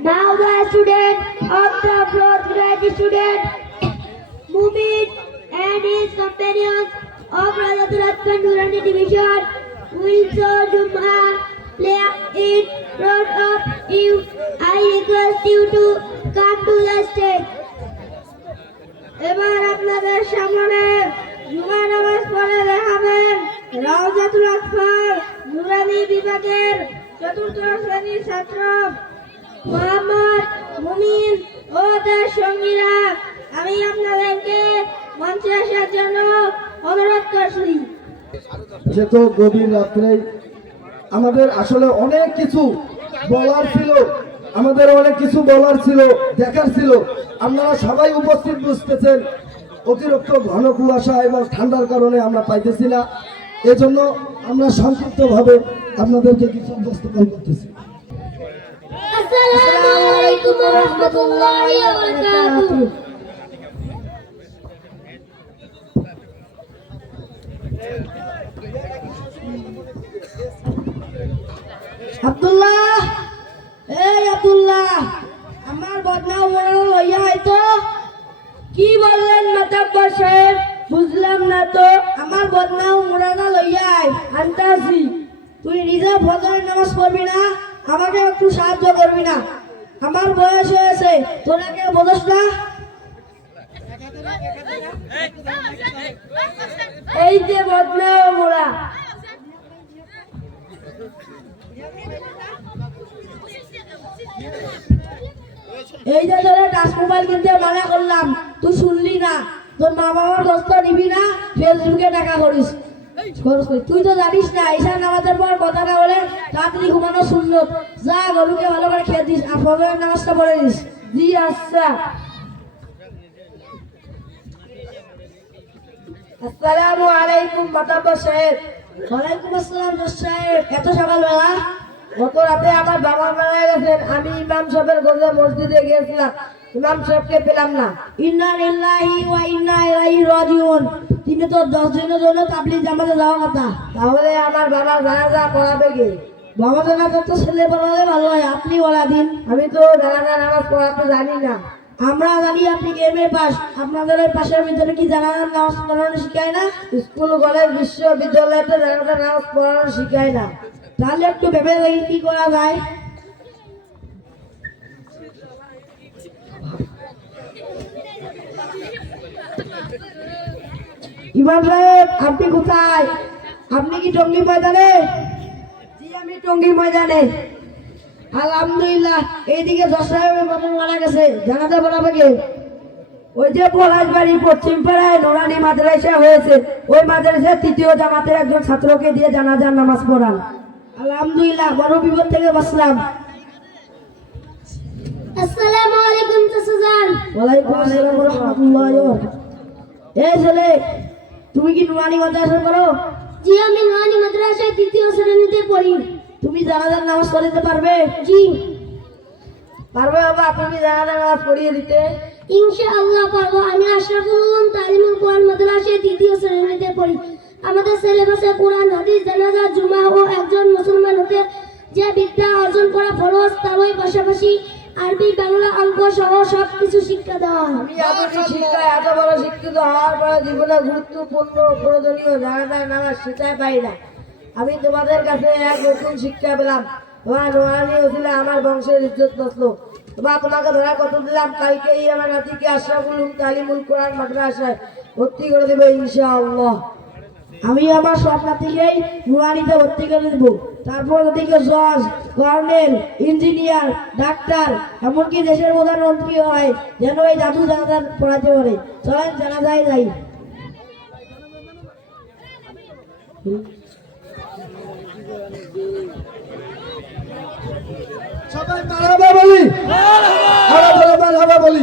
Now the student of the fourth grade student Mubin and his companions of Rajatul Atman Nurani division will show Jum'a play in front of you. I request you to come to the stage. এবার আপনাদের সামনে জুমা নামাজ পড়ে দেখাবেন রাজাতুল আতফাল নুরানি বিভাগের চতুর্থ শ্রেণীর ছাত্র মোহাম্মদ মুমিন ও তার সঙ্গীরা। আমি আপনাদেরকে মঞ্চে আসার জন্য অনুরোধ করছি। যেহেতু গভীর রাত্রে আমাদের আসলে অনেক কিছু বলার ছিল, দেখার ছিল। আপনারা সবাই উপস্থিত বুঝতেছেন, অতিরিক্ত ঘন কুয়াশা এবং ঠান্ডার কারণে আমরা পাইতেছি না। এজন্য আমরা সংক্ষিপ্তভাবে আপনাদেরকে কিছু উপস্থাপন করতেছি। আসসালামু আলাইকুম ওয়া রাহমাতুল্লাহি ওয়া বারাকাতুহু। আব্দুল্লাহ, এই আব্দুল্লাহ, আমার বদনাম মনে লইয়া হয়তো। কি বললেন মাতাব্বর সাহেব? বুঝলাম না তো। আমার বদনাম মোড়ানা লইয়া আনতে আসি। তুই নিজে ফজরের নামাজ পড়বি না, আমাকে একটু সাহায্য করবি না? আমার বয়স হয়েছে, তোরা কেউ বোঝস না? এই যে বদনাম মোড়া, এই যে তোরা টাচ মোবাইল কিনতে মানা করলাম, তুই শুনলি না। তোর মা বাবার দোস্ত নিবি না, ফেসবুকে টাকা করিস। তুই তো জানিস না ঈশান নামাজের পর কথাটা বলে তাড়াতাড়ি ঘুমানো সুন্নত। যা গরুকে ভালো করে খেয়ে দিস আর ফজরের নামাজটা পড়ে দিস। জি আচ্ছা। আসসালামু আলাইকুম মাতাব্বর সাহেব। ওয়ালাইকুম আসসালাম জজ সাহেব। এত সকালবেলা? গত রাতে আমার বাবা মারা গেছেন, আমি ইমাম সাহেবের গোজে মসজিদে গিয়েছিলাম, ইমাম সাহেবকে পেলাম না। ইন্না লিল্লাহি ওয়া ইন্না ইলাইহি রাজিউন। তিনি তো 10 দিনের জন্য তাবলীগ জামাতে যাওয়ার কথা। তাহলে আমার বাবার জানাজা পড়াবে কে? বাবা জানাজা তো ছেলে পড়ালে ভালো হয়, আপনি পড়া দিন। আমি তো জানাজা নামাজ পড়াতে জানি না। আমরা জানি আপনি এমএ পাস। আপনাদের ওই পাশের ভিতরে কি জানাজার নামাজ পড়ানো শিখায় না? স্কুল কলেজ বিশ্ববিদ্যালয়তে জানাজার নামাজ পড়ানো শিখায় না। তাহলে একটু ভেবে দেখি কি করা যায়। ইমাম সাহেব, আপনি কোথায়? আপনি কি টঙ্গী ময়দানে? জি, আমি টঙ্গী ময়দানে। আলহামদুলিল্লাহ। এইদিকে জজ সাহেবের বাবা মারা গেছে, জানাজা পড়াবে কে? ওই যে পলাশবাড়ি পশ্চিম পাড়ায় নুরানি মাদ্রাসা হয়েছে, ওই মাদ্রাসার ৩য় জামাতের একজন ছাত্রকে দিয়ে জানাজার নামাজ পড়ান। আলহামদুলিল্লাহ, বড় বিপদ থেকে বাঁচলাম। আসসালামু আলাইকুম চাচাজান। ওয়ালাইকুম আসসালাম ওয়া রাহমাতুল্লাহি ওয়া বারাকাতুহু। এই ছেলে, তুমি কি নুরানি মাদ্রাসা পড়ো? জি, আমি নুরানি মাদ্রাসায় ৩য় শ্রেণীতে পড়ি। তুমি জানাজার নামাজ পড়াতে পারবে? জি পারবে বাবা, তুমি জানাজার নামাজ পড়িয়ে দিতে? ইনশাআল্লাহ পারবো। আমি আশরাফুল উলুম তালিমুল কোরআন মাদ্রাসায় ৩য় শ্রেণীতে পড়ি। আমাদের সিলেবাসে কোরআন, হাদিস, জানাজা, জুমা ও একজন মুসলমান হতে যে বিদ্যা অর্জন করা ফরজ, তারই পাশাপাশি আরবি, বাংলা, অঙ্ক সহ সবকিছু শিক্ষা দেওয়া হয়। আমি আধুনিক শিক্ষায় এত বড় শিক্ষিত হওয়ার পরে জীবনে গুরুত্বপূর্ণ প্রয়োজনীয় জানাজার নামাজ শিক্ষায় পাই না। আমি তোমাদের কাছে এক নতুন শিক্ষা পেলাম। তোমার নোয়ানি হয়েছিল আমার বংশের ইজ্জত বাঁচলো। তোমাকে ধরা কত দিলাম, কালকেই আমার নাতিকে আশরাফুল উলুম তালিমুল কোরআন মাদ্রাসায় ভর্তি করে দেবে ইনশাআল্লাহ। আমি আমার সব নাতিকেই নুরানিতে ভর্তি করে দেবো। তারপর ওদিকে জজ, কর্নেল, ইঞ্জিনিয়ার, ডাক্তার, এমনকি দেশের প্রধানমন্ত্রী হয়, যেন এই জাদু জানাজার পড়াতে পারে। চলেন জানাজায় যাই। সবাই মারহাবা বলি, আরো বলি মারহাবা বলি।